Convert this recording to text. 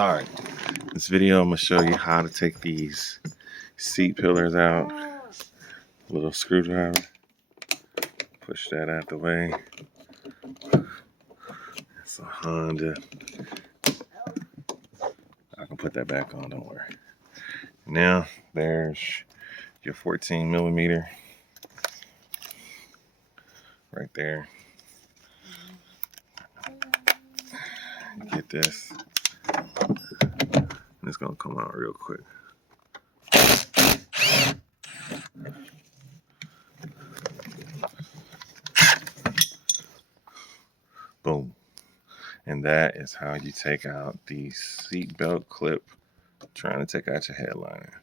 All right, this video I'm gonna show you how to take these seat pillars out. Little screwdriver. Push that out the way. It's a Honda. I can put that back on, don't worry. Now there's your 14 millimeter right there. Get this. It's gonna come out real quick. Boom. And that is how you take out the seatbelt clip trying to take out your headliner.